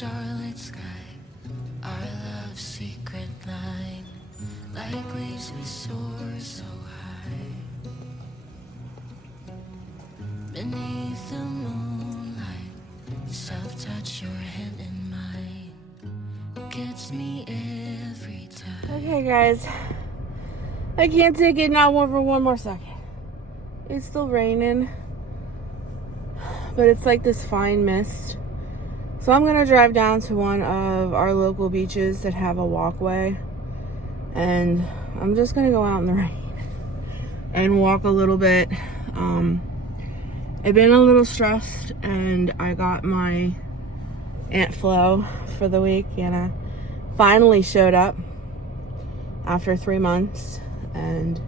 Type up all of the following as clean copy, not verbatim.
starlit sky, our love secret line, like leaves we soar so high. Beneath the moonlight, self-touch your hand in mine, gets me every time. Okay guys, I can't take it not for one more second. It's still raining, but it's like this fine mist. So I'm gonna drive down to one of our local beaches that have a walkway, and I'm just gonna go out in the rain and walk a little bit. I've been a little stressed, and I got my Aunt Flo for the week, and finally showed up after 3 months, and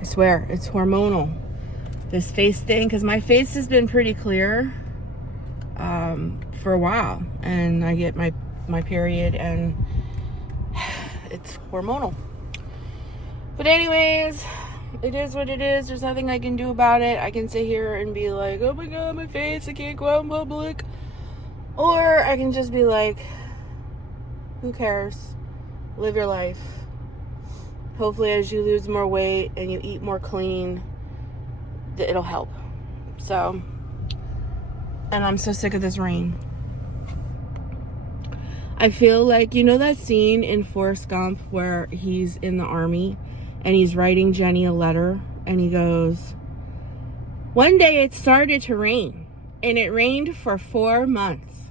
I swear it's hormonal, this face thing, because my face has been pretty clear for a while, and I get my period, and it's hormonal. But anyways, it is what it is. There's nothing I can do about it. I can sit here and be like, oh my god, my face, I can't go out in public. Or I can just be like, who cares? Live your life. Hopefully as you lose more weight and you eat more clean, it'll help. So, and I'm so sick of this rain. I feel like, you know that scene in Forrest Gump where he's in the army and he's writing Jenny a letter, and he goes, one day it started to rain, and it rained for 4 months.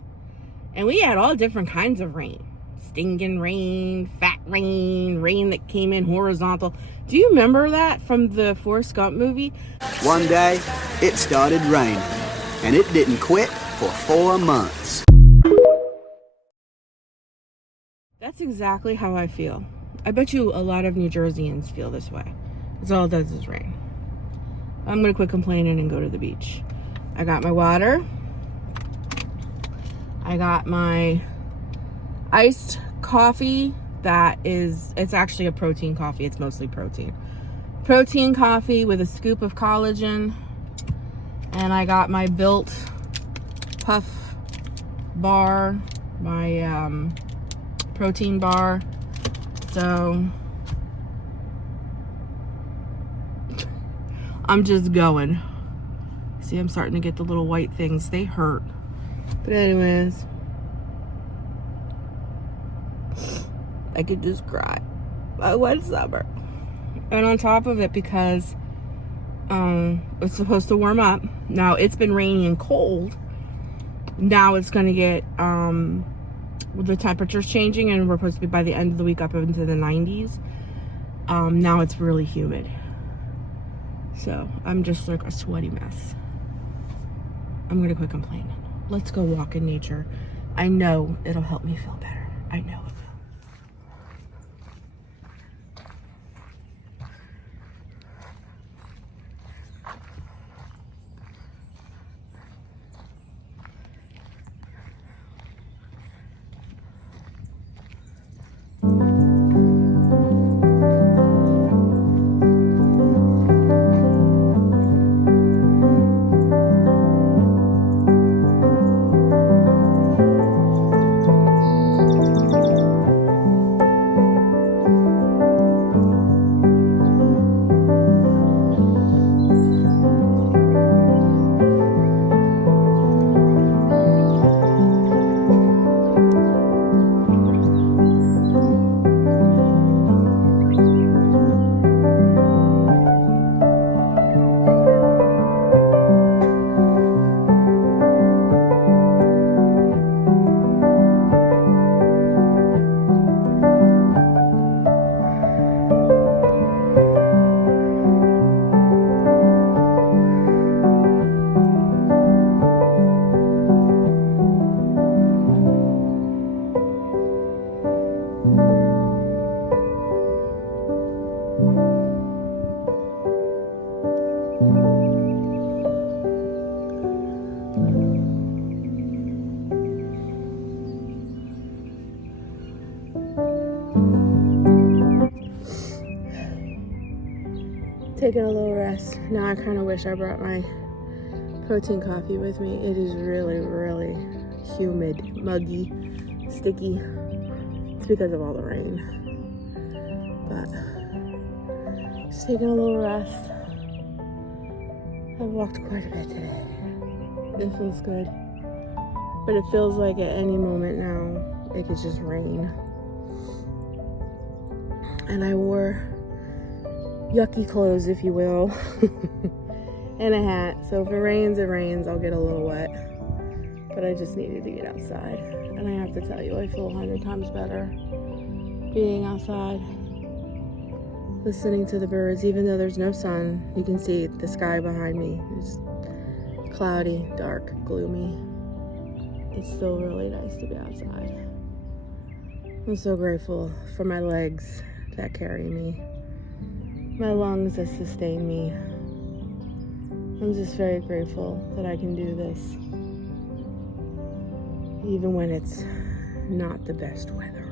And we had all different kinds of rain. Stinging rain, fat rain, rain that came in horizontal. Do you remember that from the Forrest Gump movie? One day, it started raining, and it didn't quit for 4 months. That's exactly how I feel. I bet you a lot of New Jerseyans feel this way. It's all it does is rain. I'm gonna quit complaining and go to the beach. I got my water. I got my iced coffee it's actually a protein coffee. It's mostly protein. Protein coffee with a scoop of collagen. And I got my Built Puff bar, my protein bar. So I'm just going. See, I'm starting to get the little white things. They hurt. But anyways, I could just cry. I went summer. And on top of it, because it's supposed to warm up. Now it's been rainy and cold. Now it's gonna get the temperature's changing, and we're supposed to be by the end of the week up into the 90s. Now it's really humid. So I'm just like a sweaty mess. I'm gonna quit complaining. Let's go walk in nature. I know it'll help me feel better. I know it will. Taking a little rest. Now I kind of wish I brought my protein coffee with me. It is really, really humid, muggy, sticky. It's because of all the rain. But just taking a little rest. I've walked quite a bit today. It feels good. But it feels like at any moment now it could just rain. And I wore yucky clothes, if you will, and a hat. So if it rains, I'll get a little wet. But I just needed to get outside. And I have to tell you, I feel 100 times better being outside, listening to the birds. Even though there's no sun, you can see the sky behind me. It's cloudy, dark, gloomy. It's still really nice to be outside. I'm so grateful for my legs that carry me, my lungs that sustain me. I'm just very grateful that I can do this, even when it's not the best weather.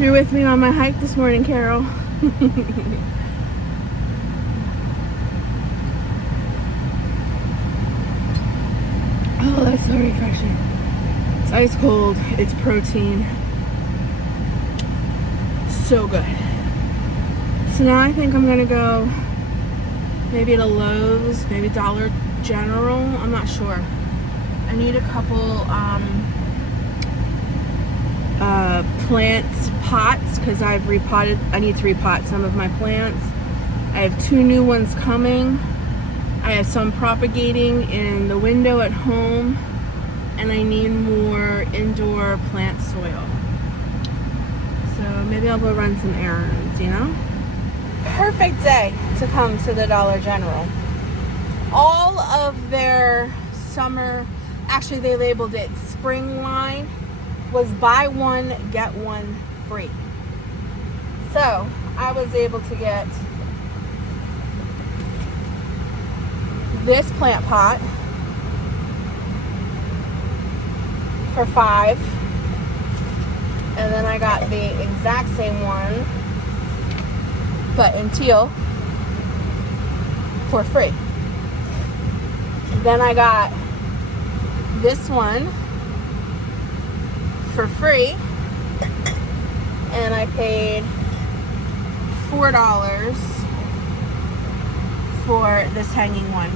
You're with me on my hike this morning, Carol. Oh, that's so refreshing. It's ice cold. It's protein. So good. So now I think I'm gonna go maybe to Lowe's, maybe Dollar General. I'm not sure. I need a couple plant pots because I've repotted. I need to repot some of my plants. I have 2 new ones coming. I have some propagating in the window at home, and I need more indoor plant soil. So maybe I'll go run some errands, you know? Perfect day to come to the Dollar General. All of their summer, actually they labeled it spring line, was buy one, get one free. So I was able to get this plant pot for $5, and then I got the exact same one but in teal for free. Then I got this one for free, and I paid $4 for this hanging one.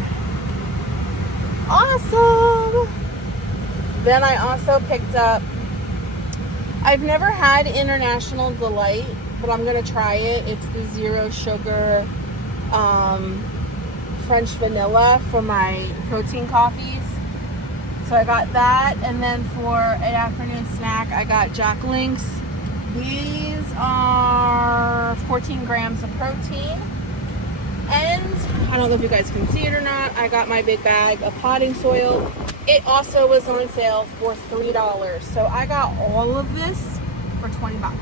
Awesome! Then I also picked up, I've never had International Delight, but I'm gonna try it. It's the zero sugar French vanilla for my protein coffees. So I got that, and then for an afternoon snack, I got Jack Links. These are 14 grams of protein. And I don't know if you guys can see it or not, I got my big bag of potting soil. It also was on sale for $3. So I got all of this for 20 bucks.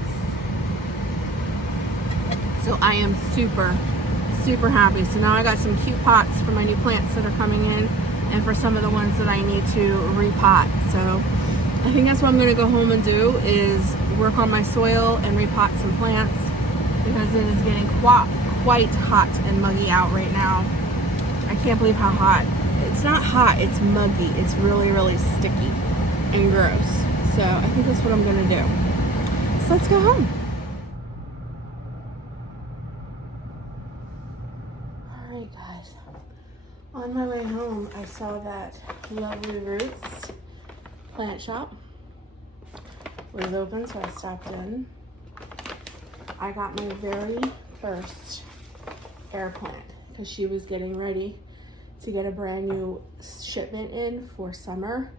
So I am super, super happy. So now I got some cute pots for my new plants that are coming in, and for some of the ones that I need to repot. So I think that's what I'm gonna go home and do, is work on my soil and repot some plants, because it is getting quite hot and muggy out right now. I can't believe how hot. It's not hot, it's muggy. It's really, really sticky and gross. So I think that's what I'm gonna do. So let's go home. All right, guys. On my way home, I saw that Lovely Roots plant shop was open, so I stopped in. I got my very first air plant because she was getting ready to get a brand new shipment in for summer.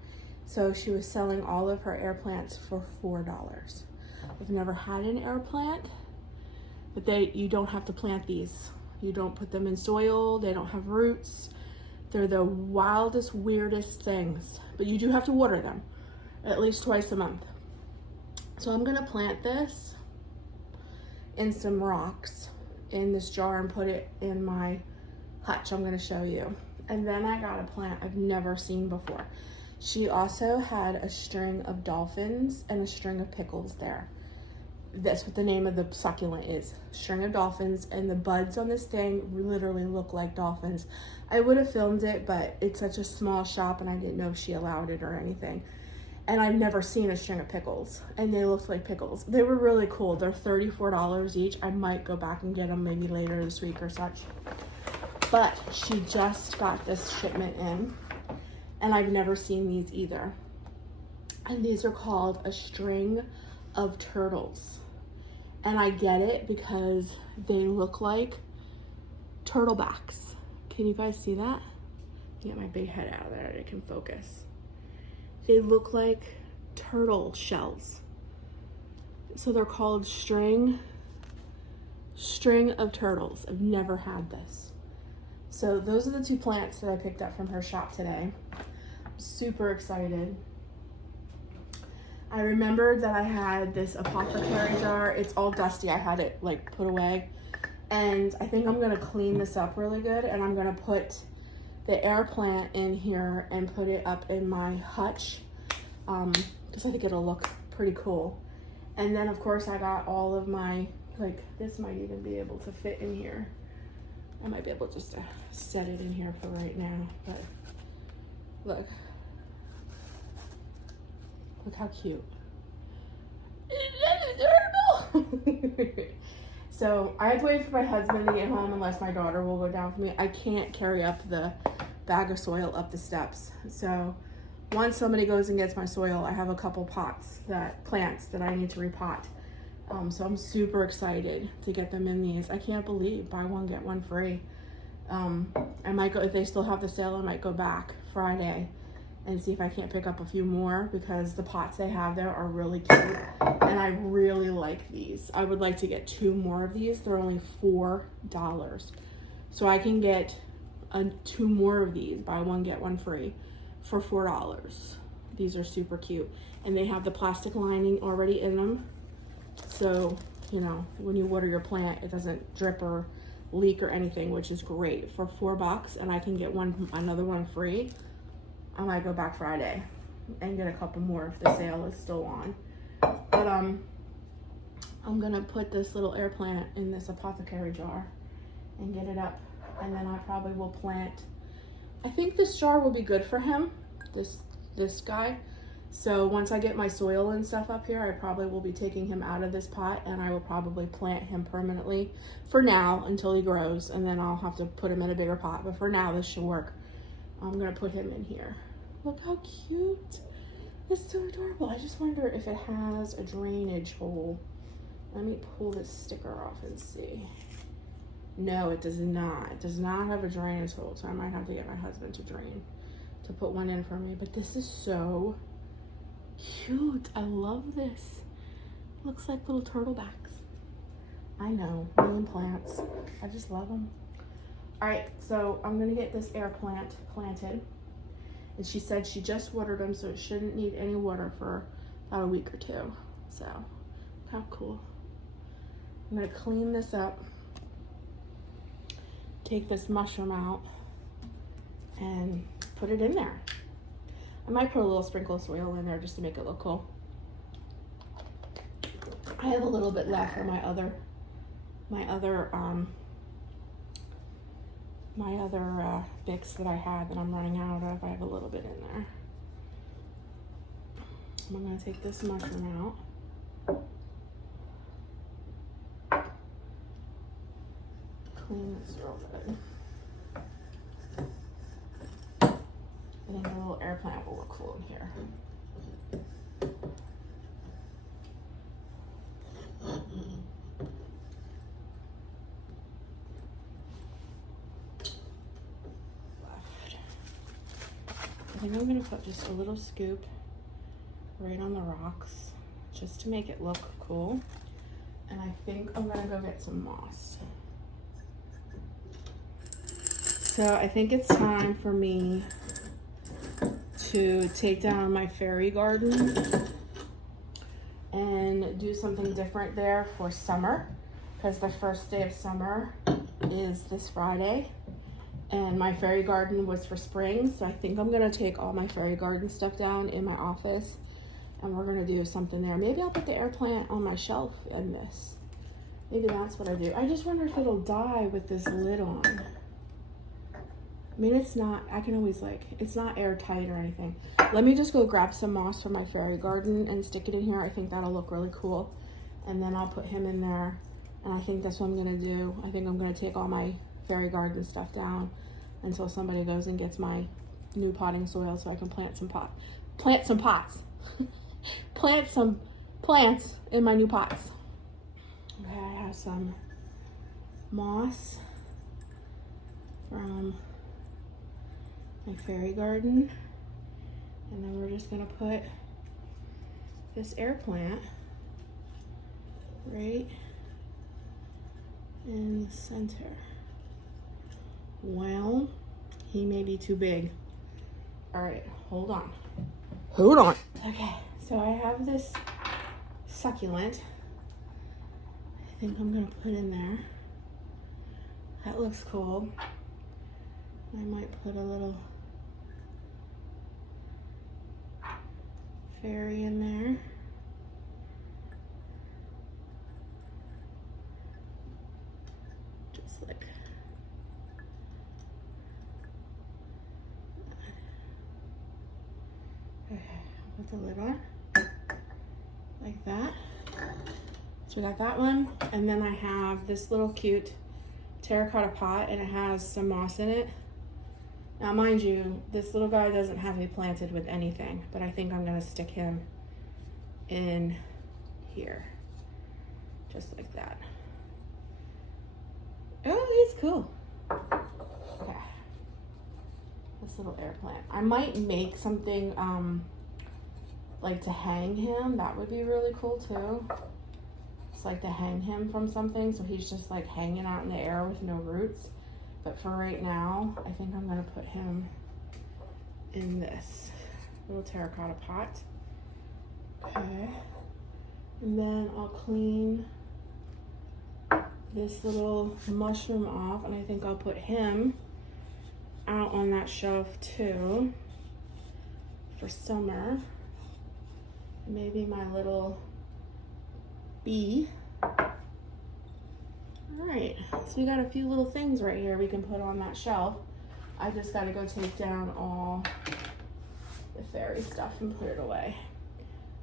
So she was selling all of her air plants for $4. I've never had an air plant, but you don't have to plant these. You don't put them in soil, they don't have roots. They're the wildest, weirdest things, but you do have to water them at least twice a month. So I'm gonna plant this in some rocks in this jar and put it in my hutch. I'm gonna show you. And then I got a plant I've never seen before. She also had a string of dolphins and a string of pickles there. That's what the name of the succulent is, string of dolphins, and the buds on this thing literally look like dolphins. I would have filmed it, but it's such a small shop and I didn't know if she allowed it or anything. And I've never seen a string of pickles, and they looked like pickles. They were really cool. They're $34 each. I might go back and get them maybe later this week or such. But she just got this shipment in, and I've never seen these either. And these are called a string of turtles. And I get it because they look like turtlebacks. Can you guys see that? Get my big head out of there, it can focus. They look like turtle shells. So they're called string of turtles. I've never had this. So those are the 2 plants that I picked up from her shop today. I'm super excited. I remembered that I had this apothecary jar. It's all dusty. I had it like put away. And I think I'm gonna clean this up really good, and I'm gonna put the air plant in here and put it up in my hutch, because I think it'll look pretty cool. And then of course I got all of my, like this might even be able to fit in here. I might be able just to set it in here for right now, but look. Look how cute. That's adorable. So I have to wait for my husband to get home unless my daughter will go down for me. I can't carry up the bag of soil up the steps. So once somebody goes and gets my soil, I have a couple plants that I need to repot. So I'm super excited to get them in these. I can't believe buy one, get one free. I might go, if they still have the sale, I might go back Friday and see if I can't pick up a few more, because the pots they have there are really cute and I really like these. I would like to get 2 more of these. They're only $4. So I can get 2 more of these, buy one, get one free, for $4. These are super cute. And they have the plastic lining already in them. So, you know, when you water your plant, it doesn't drip or leak or anything, which is great. For $4, and I can get another one free. I might go back Friday and get a couple more if the sale is still on. But I'm gonna put this little air plant in this apothecary jar and get it up, and then I probably will plant. I think this jar will be good for him, this guy. So once I get my soil and stuff up here, I probably will be taking him out of this pot, and I will probably plant him permanently for now until he grows, and then I'll have to put him in a bigger pot. But for now, this should work. I'm gonna put him in here. Look how cute. It's so adorable. I just wonder if it has a drainage hole. Let me pull this sticker off and see. No, it does not. It does not have a drainage hole, so I might have to get my husband to put one in for me. But this is so cute. I love this. Looks like little turtlebacks. I know, million plants. I just love them. All right, so I'm gonna get this air plant planted. And she said she just watered them, so it shouldn't need any water for about a week or 2. So, how cool. I'm gonna clean this up, take this mushroom out, and put it in there. I might put a little sprinkle of soil in there just to make it look cool. I have a little bit left for my other mix that I had that I'm running out of. I have a little bit in there. I'm gonna take this mushroom out. Clean this real good. I think the little air plant will look cool in here. I think I'm gonna put just a little scoop right on the rocks just to make it look cool. And I think I'm gonna go get some moss. So I think it's time for me to take down my fairy garden and do something different there for summer, because the first day of summer is this Friday. And my fairy garden was for spring, so I think I'm gonna take all my fairy garden stuff down in my office and we're gonna do something there. Maybe I'll put the air plant on my shelf in this. Maybe that's what I do. I just wonder if it'll die with this lid on. I mean, it's not, I can always like, it's not airtight or anything. Let me just go grab some moss from my fairy garden and stick it in here. I think that'll look really cool. And then I'll put him in there. And I think that's what I'm gonna do. I think I'm gonna take all my fairy garden stuff down until somebody goes and gets my new potting soil so I can plant some pots. Plant some plants in my new pots. Okay, I have some moss from my fairy garden, and then we're just gonna put this air plant right in the center. Well, he may be too big. All right, hold on. Okay, so I have this succulent. I think I'm gonna put in there. That looks cool. I might put a little fairy in there. Just like that. Okay, put the lid on like that. So we got that one, and then I have this little cute terracotta pot, and it has some moss in it. Now, mind you, this little guy doesn't have to be planted with anything, but I think I'm gonna stick him in here, just like that. Oh, he's cool. Okay, this little air plant. I might make something like to hang him. That would be really cool too. It's like to hang him from something, so he's just like hanging out in the air with no roots. But for right now, I think I'm gonna put him in this little terracotta pot. Okay. And then I'll clean this little mushroom off, and I think I'll put him out on that shelf too for summer. Maybe my little bee. All right, so we got a few little things right here we can put on that shelf. I just got to go take down all the fairy stuff and put it away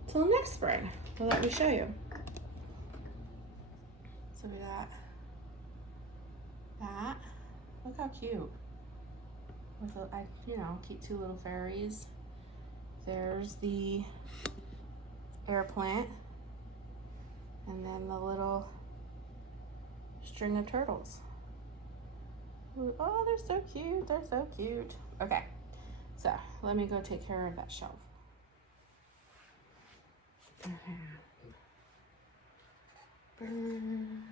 till next spring. So let me show you. So we got that. Look how cute. With keep two little fairies. There's the air plant, and then the little string of turtles. Ooh, oh, they're so cute. They're so cute. Okay, so let me go take care of that shelf. Okay. Burn.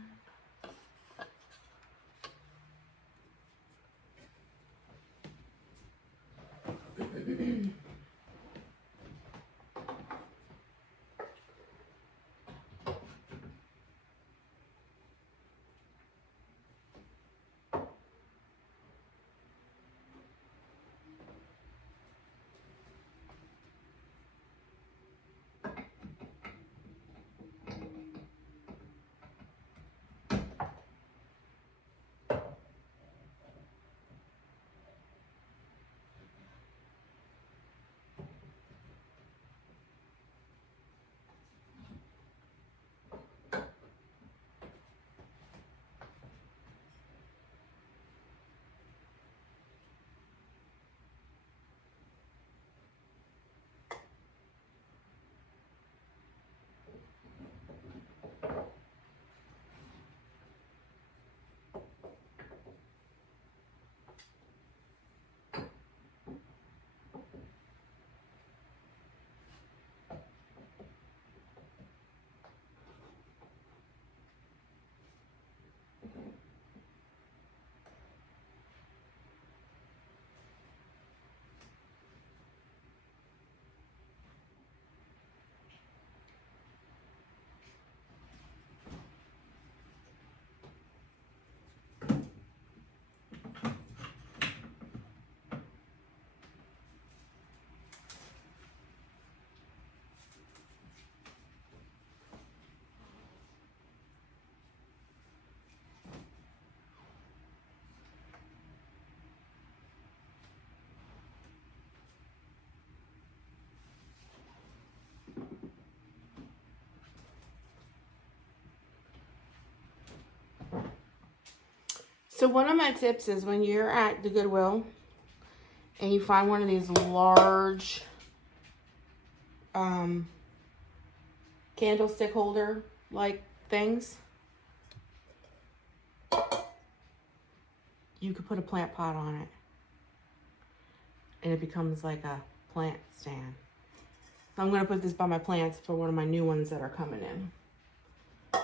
So one of my tips is when you're at the Goodwill and you find one of these large candlestick holder like things, you could put a plant pot on it and it becomes like a plant stand. So I'm going to put this by my plants for one of my new ones that are coming in.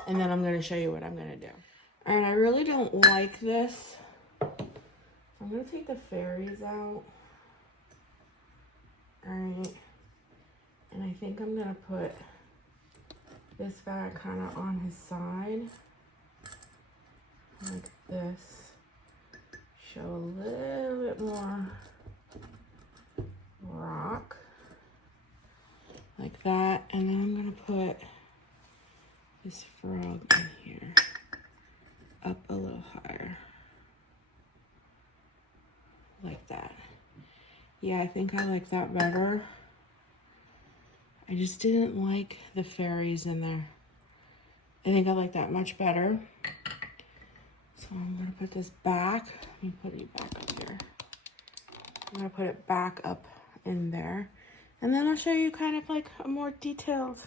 And then I'm going to show you what I'm going to do. And I really don't like this. I'm going to take the fairies out. Alright. And I think I'm going to put this guy kind of on his side. Like this. Show a little bit more rock. Like that. And then I'm going to put this frog in here. Up a little higher. Like that. Yeah, I think I like that better. I just didn't like the fairies in there. I think I like that much better. So I'm going to put this back. Let me put it back up here. I'm going to put it back up in there. And then I'll show you kind of like a more detailed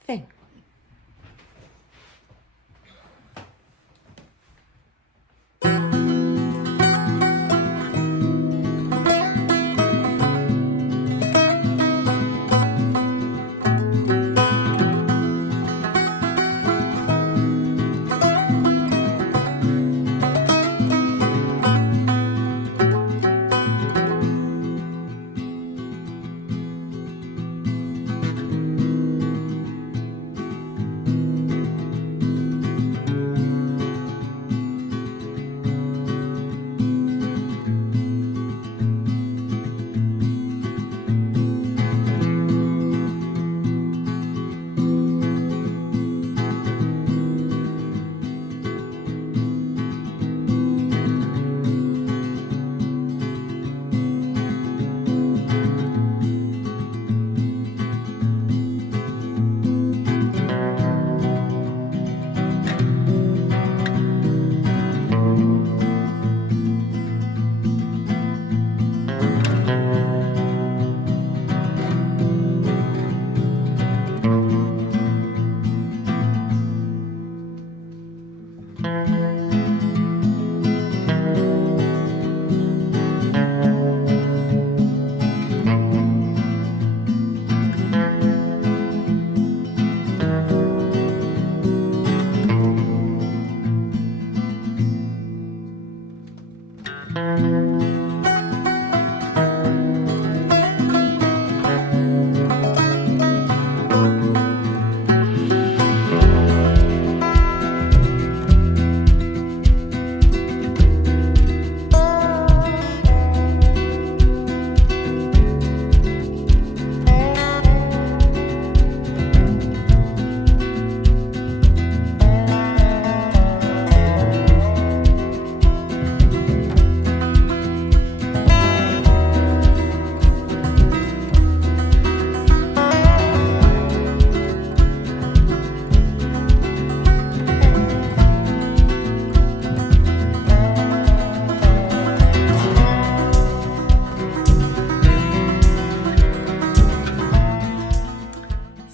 thing.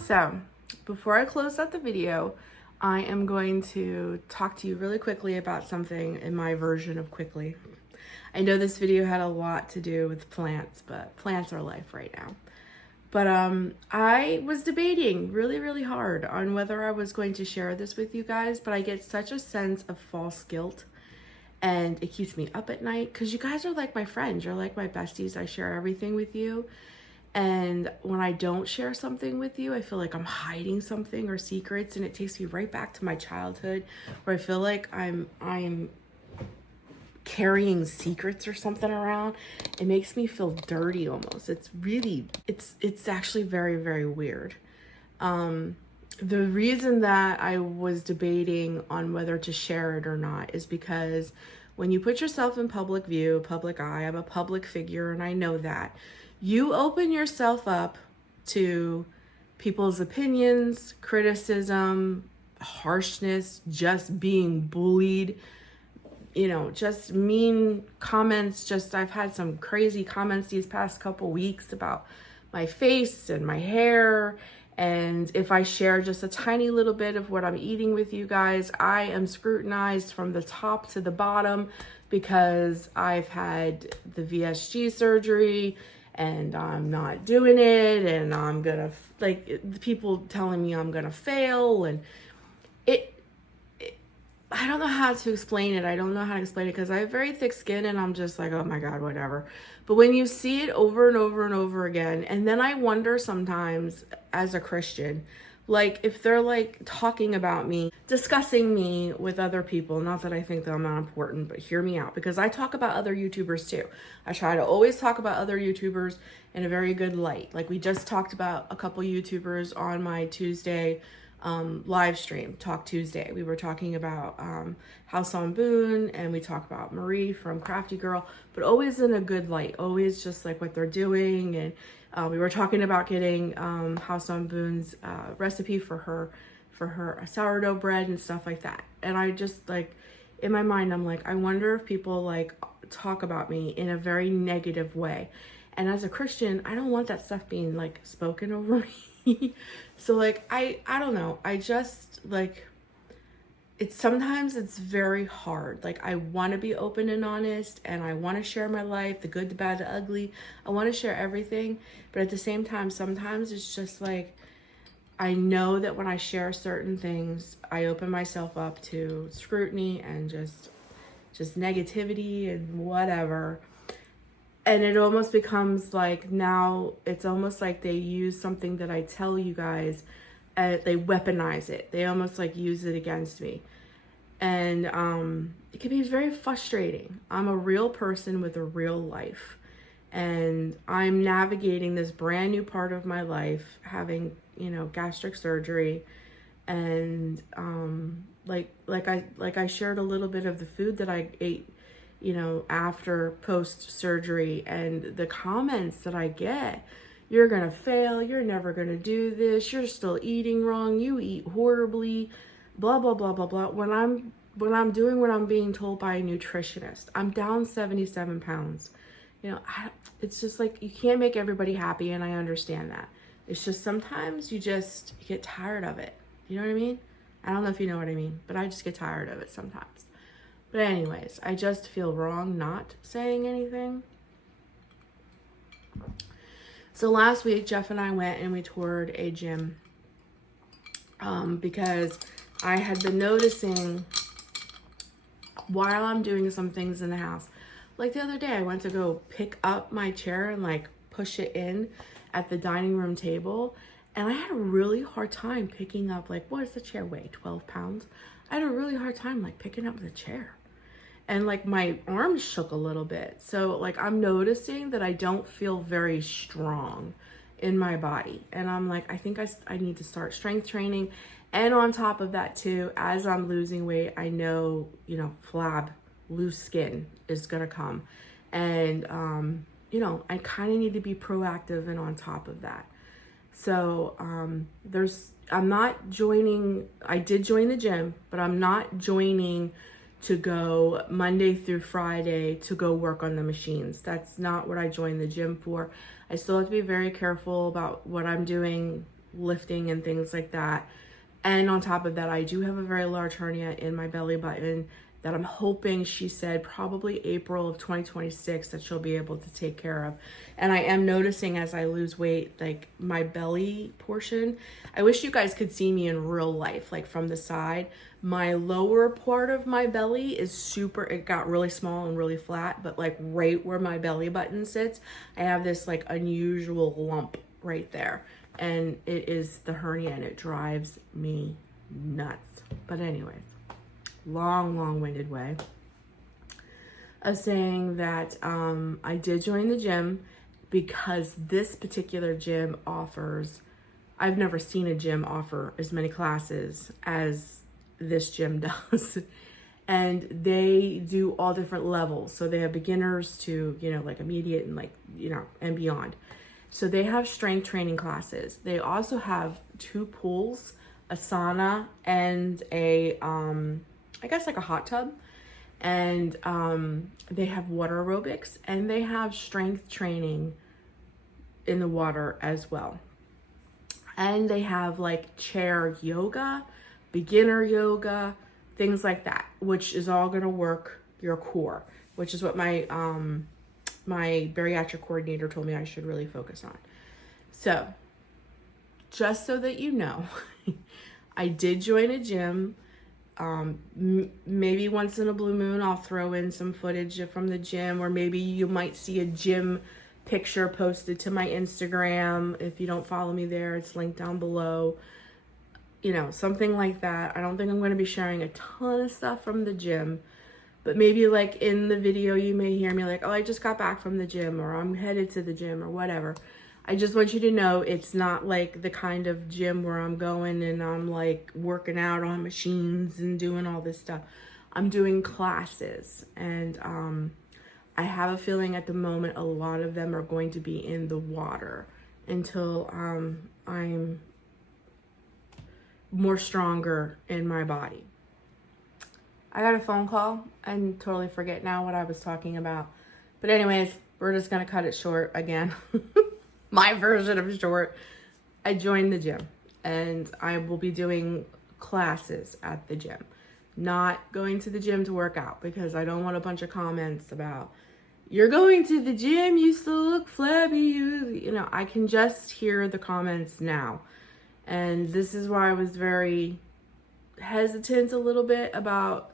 So, before I close out the video, I am going to talk to you really quickly about something in my version of quickly. I know this video had a lot to do with plants, but plants are life right now. But I was debating really hard on whether I was going to share this with you guys, but I get such a sense of false guilt and it keeps me up at night because you guys are like my friends. You're like my besties. I share everything with you. And when I don't share something with you, I feel like I'm hiding something or secrets, and it takes me right back to my childhood where I feel like I'm carrying secrets or something around. It makes me feel dirty almost. It's actually very weird. The reason that I was debating on whether to share it or not is because when you put yourself in public view, public eye, I'm a public figure and I know that, you open yourself up to people's opinions, criticism, harshness, just being bullied, just mean comments. Just, I've had some crazy comments these past couple weeks about my face and my hair. And if I share just a tiny little bit of what I'm eating with you guys, I am scrutinized from the top to the bottom because I've had the VSG surgery and I'm not doing it, and I'm gonna, like, people telling me I'm gonna fail, and I don't know how to explain it. I don't know how to explain it because I have very thick skin and I'm just like, oh my God, whatever. But when you see it over and over and over again, and then I wonder sometimes as a Christian, like if they're like talking about me, discussing me with other people, not that I think that I'm not important, but hear me out, because I talk about other YouTubers too. I try to always talk about other YouTubers in a very good light. Like we just talked about a couple YouTubers on my Tuesday live stream, Talk Tuesday. We were talking about House on Boone, and we talked about Marie from Crafty Girl, but always in a good light, always just like what they're doing. And we were talking about getting House on Boone's recipe for her sourdough bread and stuff like that. And I just, like, in my mind, I'm like, I wonder if people like talk about me in a very negative way. And as a Christian, I don't want that stuff being like spoken over me. So like, I don't know. I just like, sometimes it's very hard. Like I want to be open and honest, and I want to share my life, the good, the bad, the ugly. I want to share everything. But at the same time, sometimes it's just like, I know that when I share certain things, I open myself up to scrutiny and just negativity and whatever. And it almost becomes like, now it's almost like they use something that I tell you guys, they weaponize it. They almost like use it against me. And it can be very frustrating. I'm a real person with a real life. And I'm navigating this brand new part of my life, having, gastric surgery. And like I shared a little bit of the food that I ate, after post surgery, and the comments that I get, you're gonna fail, you're never gonna do this, you're still eating wrong, you eat horribly, blah blah blah blah blah. When I'm doing what I'm being told by a nutritionist, I'm down 77 pounds. It's just like, you can't make everybody happy, and I understand that. It's just sometimes you just get tired of it. You know what I mean? I don't know if you know what I mean, but I just get tired of it sometimes. But anyways, I just feel wrong not saying anything. So last week, Jeff and I went and we toured a gym because I had been noticing while I'm doing some things in the house. Like the other day, I went to go pick up my chair and like push it in at the dining room table. And I had a really hard time picking up, like, what does the chair weigh? 12 pounds? I had a really hard time like picking up the chair. And like my arms shook a little bit. So like I'm noticing that I don't feel very strong in my body. And I'm like, I think I need to start strength training. And on top of that too, as I'm losing weight, I know, flab, loose skin is gonna come. And, I kind of need to be proactive and on top of that. So I'm not joining, I did join the gym, but I'm not joining to go Monday through Friday to go work on the machines. That's not what I joined the gym for. I still have to be very careful about what I'm doing, lifting and things like that. And on top of that, I do have a very large hernia in my belly button that I'm hoping, she said, probably April of 2026 that she'll be able to take care of. And I am noticing as I lose weight, like my belly portion, I wish you guys could see me in real life, like from the side. My lower part of my belly is it got really small and really flat, but like right where my belly button sits, I have this like unusual lump right there. And it is the hernia, and it drives me nuts. But anyways, long-winded way of saying that I did join the gym because this particular gym offers, I've never seen a gym offer as many classes as this gym does. And they do all different levels. So they have beginners to, like immediate and like, and beyond. So they have strength training classes. They also have 2 pools, a sauna, and I guess like a hot tub. And they have water aerobics and they have strength training in the water as well. And they have like chair yoga, beginner yoga, things like that, which is all going to work your core, which is what my my bariatric coordinator told me I should really focus on. So just so that you know, I did join a gym. Maybe once in a blue moon, I'll throw in some footage from the gym, or maybe you might see a gym picture posted to my Instagram. If you don't follow me there, it's linked down below. You know, something like that. I don't think I'm going to be sharing a ton of stuff from the gym, but maybe like in the video, you may hear me like, oh, I just got back from the gym, or I'm headed to the gym, or whatever. I just want you to know it's not like the kind of gym where I'm going and I'm like working out on machines and doing all this stuff. I'm doing classes, and I have a feeling at the moment a lot of them are going to be in the water until I'm more stronger in my body. I got a phone call and totally forget now what I was talking about. But anyways, we're just going to cut it short again. My version of short. I joined the gym and I will be doing classes at the gym. Not going to the gym to work out, because I don't want a bunch of comments about, you're going to the gym, you still look flabby. You know, I can just hear the comments now. And this is why I was very hesitant a little bit about,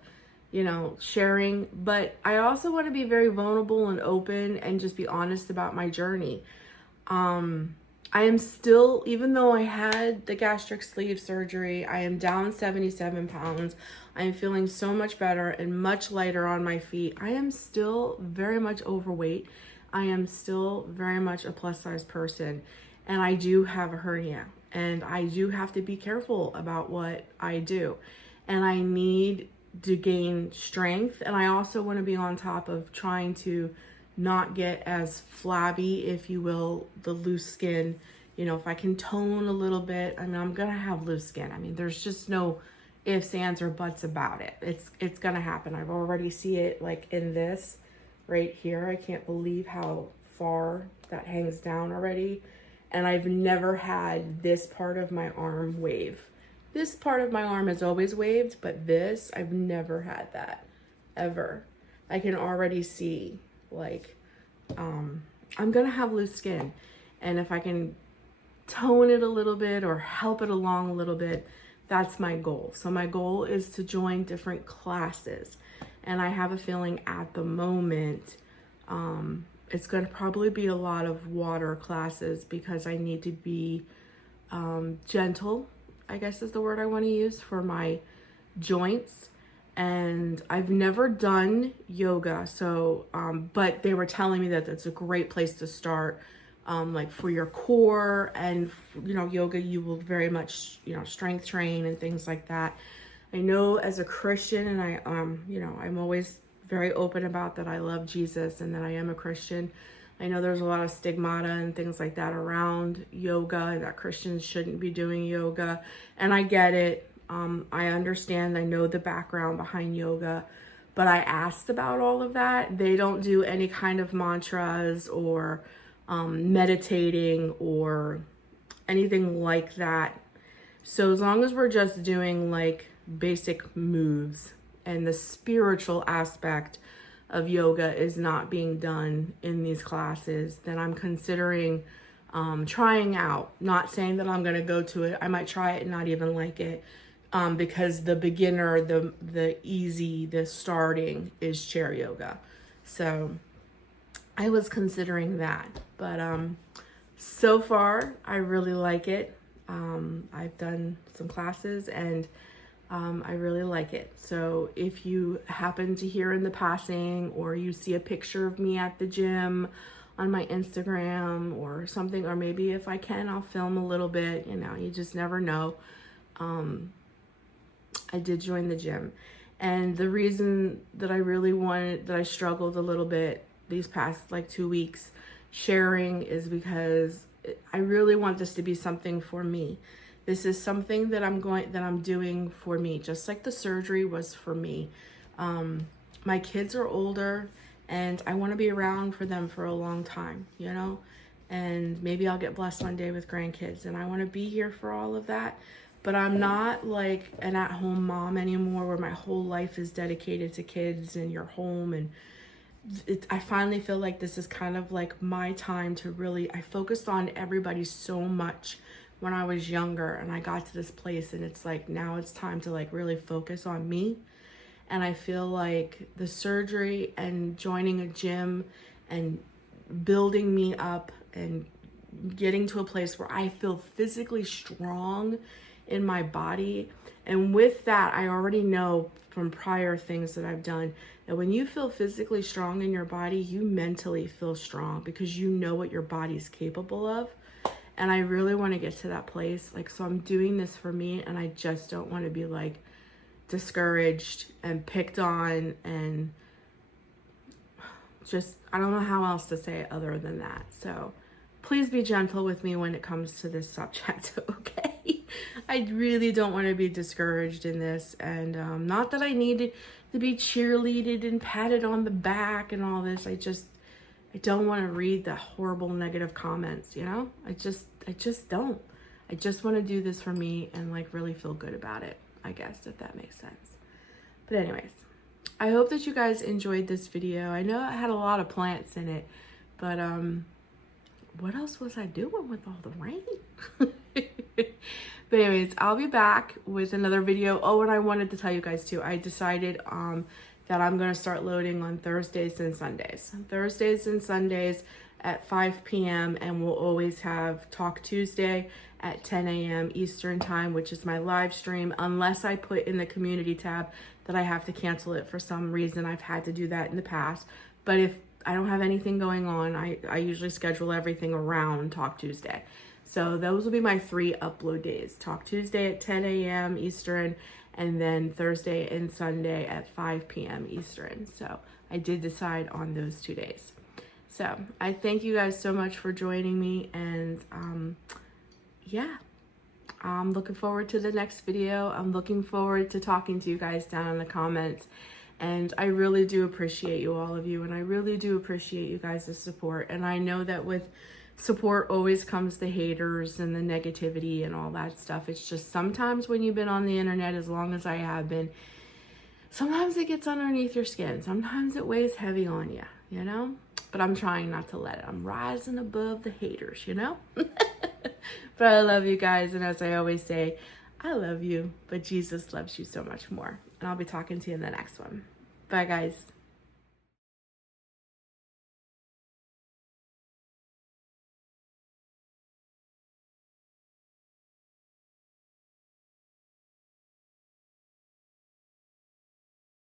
you know, sharing. But I also want to be very vulnerable and open and just be honest about my journey. I am still, even though I had the gastric sleeve surgery, I am down 77 pounds. I am feeling so much better and much lighter on my feet. I am still very much overweight. I am still very much a plus size person, and I do have a hernia, and I do have to be careful about what I do, and I need to gain strength. And I also want to be on top of trying to not get as flabby, if you will, the loose skin. You know, if I can tone a little bit, I mean, I'm gonna have loose skin. I mean, there's just no ifs, ands, or buts about it. It's gonna happen. I've already see it like in this right here. I can't believe how far that hangs down already. And I've never had this part of my arm wave. This part of my arm has always waved, but this, I've never had that, ever. I can already see, like, I'm gonna have loose skin. And if I can tone it a little bit or help it along a little bit, that's my goal. So my goal is to join different classes. And I have a feeling at the moment, it's gonna probably be a lot of water classes, because I need to be gentle, I guess is the word I wanna use, for my joints. And I've never done yoga, so but they were telling me that that's a great place to start, like for your core. And you know, yoga, you will very much, you know, strength train and things like that. I know as a Christian, and I you know, I'm always very open about that I love Jesus and that I am a Christian. I know there's a lot of stigmata and things like that around yoga, and that Christians shouldn't be doing yoga, and I get it. I understand, I know the background behind yoga, but I asked about all of that. They don't do any kind of mantras or meditating or anything like that. So as long as we're just doing like basic moves, and the spiritual aspect of yoga is not being done in these classes, then I'm considering trying out. Not saying that I'm going to go to it. I might try it and not even like it. Because the beginner, the easy, the starting is chair yoga. So I was considering that, but so far I really like it. I've done some classes and I really like it. So if you happen to hear in the passing, or you see a picture of me at the gym on my Instagram or something, or maybe if I can, I'll film a little bit, you know, you just never know. I did join the gym, and the reason that I really wanted, that I struggled a little bit these past like 2 weeks sharing, is because I really want this to be something for me. This is something that I'm doing for me, just like the surgery was for me. my kids are older and I want to be around for them for a long time, you know? And maybe I'll get blessed one day with grandkids and I want to be here for all of that. But I'm not like an at-home mom anymore where my whole life is dedicated to kids and your home. And I finally feel like this is kind of like my time to really, I focused on everybody so much when I was younger and I got to this place, and it's like now it's time to like really focus on me. And I feel like the surgery and joining a gym and building me up and getting to a place where I feel physically strong in my body. And with that, I already know from prior things that I've done that when you feel physically strong in your body, you mentally feel strong because you know what your body's capable of. And I really want to get to that place. Like, so I'm doing this for me, and I just don't want to be like discouraged and picked on, and just, I don't know how else to say it other than that. So please be gentle with me when it comes to this subject, okay? I really don't want to be discouraged in this, and not that I need to be cheerleaded and patted on the back and all this. I don't want to read the horrible negative comments, you know? I just don't. I just want to do this for me and like really feel good about it, I guess, if that makes sense. But anyways, I hope that you guys enjoyed this video. I know it had a lot of plants in it, but what else was I doing with all the rain? But anyways, I'll be back with another video. Oh, and I wanted to tell you guys too, I decided that I'm going to start loading on Thursdays and Sundays. Thursdays and Sundays at 5 p.m. and we'll always have Talk Tuesday at 10 a.m. Eastern time, which is my live stream, unless I put in the community tab that I have to cancel it for some reason. I've had to do that in the past. But if I don't have anything going on, I usually schedule everything around Talk Tuesday. So those will be my 3 upload days. Talk Tuesday at 10 a.m. Eastern, and then Thursday and Sunday at 5 p.m. Eastern. So I did decide on those 2 days. So I thank you guys so much for joining me, and yeah, I'm looking forward to the next video. I'm looking forward to talking to you guys down in the comments, and I really do appreciate you, all of you, and I really do appreciate you guys' support. And I know that with support always comes the haters and the negativity and all that stuff. It's just sometimes when you've been on the internet as long as I have been, sometimes it gets underneath your skin. Sometimes it weighs heavy on you, you know? But I'm trying not to let it. I'm rising above the haters, you know? But I love you guys, and as I always say, I love you, but Jesus loves you so much more. And I'll be talking to you in the next one. Bye, guys.